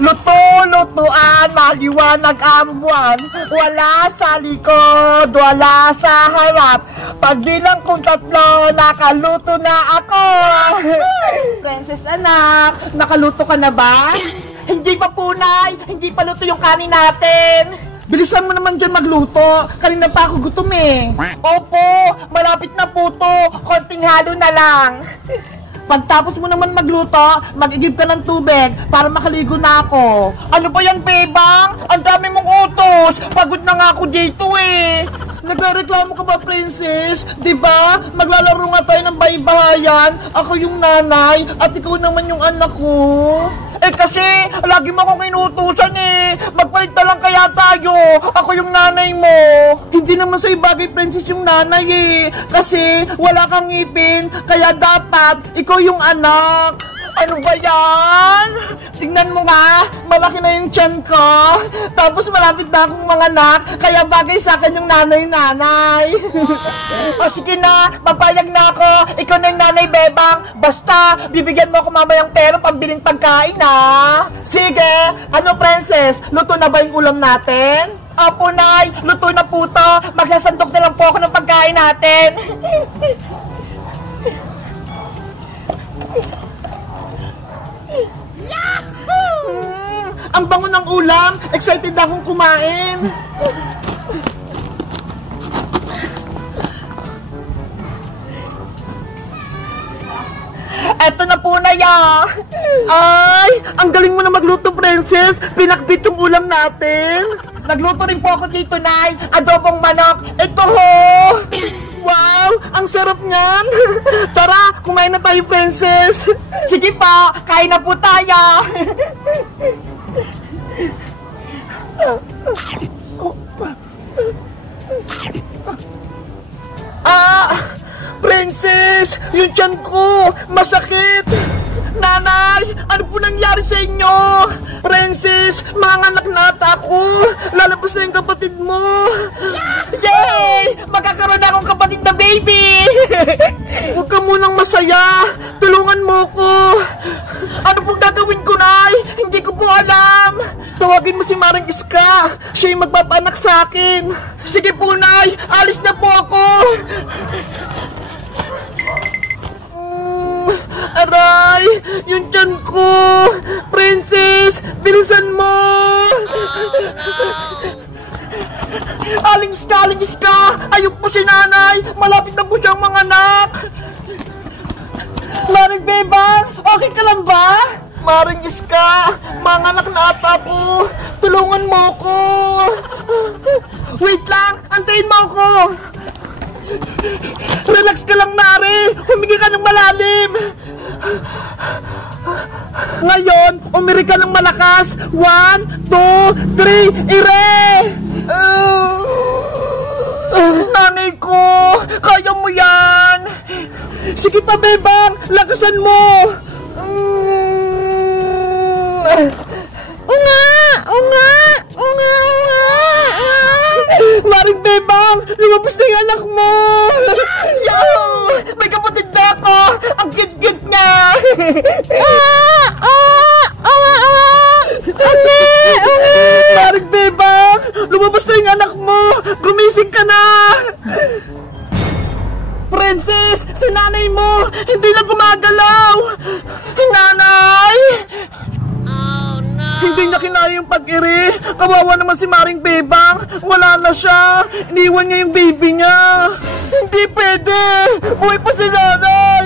Luto-lutuan, maliwanag ang buwan. Wala sa likod, wala sa harap. Pagbilang kong 3, nakaluto na ako. Princess anak, nakaluto ka na ba? Hindi pa punay, hindi pa luto yung kanin natin. Bilisan mo naman dyan magluto. Kanina pa ako gutom eh. Opo, malapit na po to. Konting halo na lang. Pagtapos mo naman magluto, mag-igib ka ng tubig para makaligo na ako. Ano ba yan, Bebang? Ang dami mong utos. Pagod na nga ako dito eh. Nagreklamo ka ba, Princess? Diba? Maglalaro nga tayo ng baybahayan. Ako yung nanay at ikaw naman yung anak ko. Eh kasi, lagi mo akong inutusan eh. Magpalit na lang kaya tayo. Ako yung nanay mo. Hindi naman sa'yo bagay, Princess, yung nanay eh. Kasi, wala kang ngipin. Kaya dapat, ikaw yung anak. Ano ba yan? Tingnan mo nga, malaki na yung tiyan ko. Tapos malapit na akong manganak. Kaya bagay sa akin yung nanay-nanay. O sige na, papayag na ako. Ikaw na yung nanay, Bebang. Basta, bibigyan mo ako mamayang pera pambiling pagkain ha. Sige, ano Princess? Luto na ba yung ulam natin? Opo, Nay, luto na po to. Magsasandok na lang po ako ng pagkain natin. Ang bango ng ulam! Excited akong kumain! Eto na po na ya! Ay! Ang galing mo na magluto, Princess! Pinakbit yung ulam natin! Nagluto rin po ako dito, Nay! Adobong manok! Ito ho! Wow! Ang sarap niyan! Tara! Kumain na tayo, Princess! Sige pa! Kain na po tayo! Princess! Yung tiyan ko! Masakit! Nanay! Ano po nangyari sa inyo? Princess! Manganak na ata ako! Lalabas na yung kapatid mo! Yay! Magkakaroon na akong kapatid na baby! Huwag ka munang masaya! Tulungan mo ko! Ano pong gagawin ko, Nay? Hindi ko po alam! Tawagin mo si Maring Iska! Siya yung magpapanak sa akin! Sige po, Nay! Alis na po ako! Aray! Yung tiyan ko! Princess! Bilisan mo! Aling Iska! Ayun po si Nanay! Malapit na po siyang manganak! Maring Bebang! Okay ka lang ba? Maring Iska! Manganak na ata ako! Tulungan mo ko! Wait lang! Antayin mo ako! Relax ka lang, Mari! Humingi ka ng malalim! Ngayon, umiri ka ng malakas! 1, 2, 3, ire! Nanay ko! Kaya mo yan! Sige pa, Bebang! Lakasan mo! Maring Bebang! Lumabas na yung anak mo! Yo! May kapatid na ako! Ang cute-cute niya! Maring Bebang! Lumabas na yung anak mo! Gumising ka na! Princess! Si nanay mo! Hindi na gumagalaw! Nanay! Hindi niya kinaya yung pag-iri. Kawawa naman si Maring Bebang. Wala na siya. Iniwan niya yung baby niya. Hindi pwede. Buhay pa si nanay.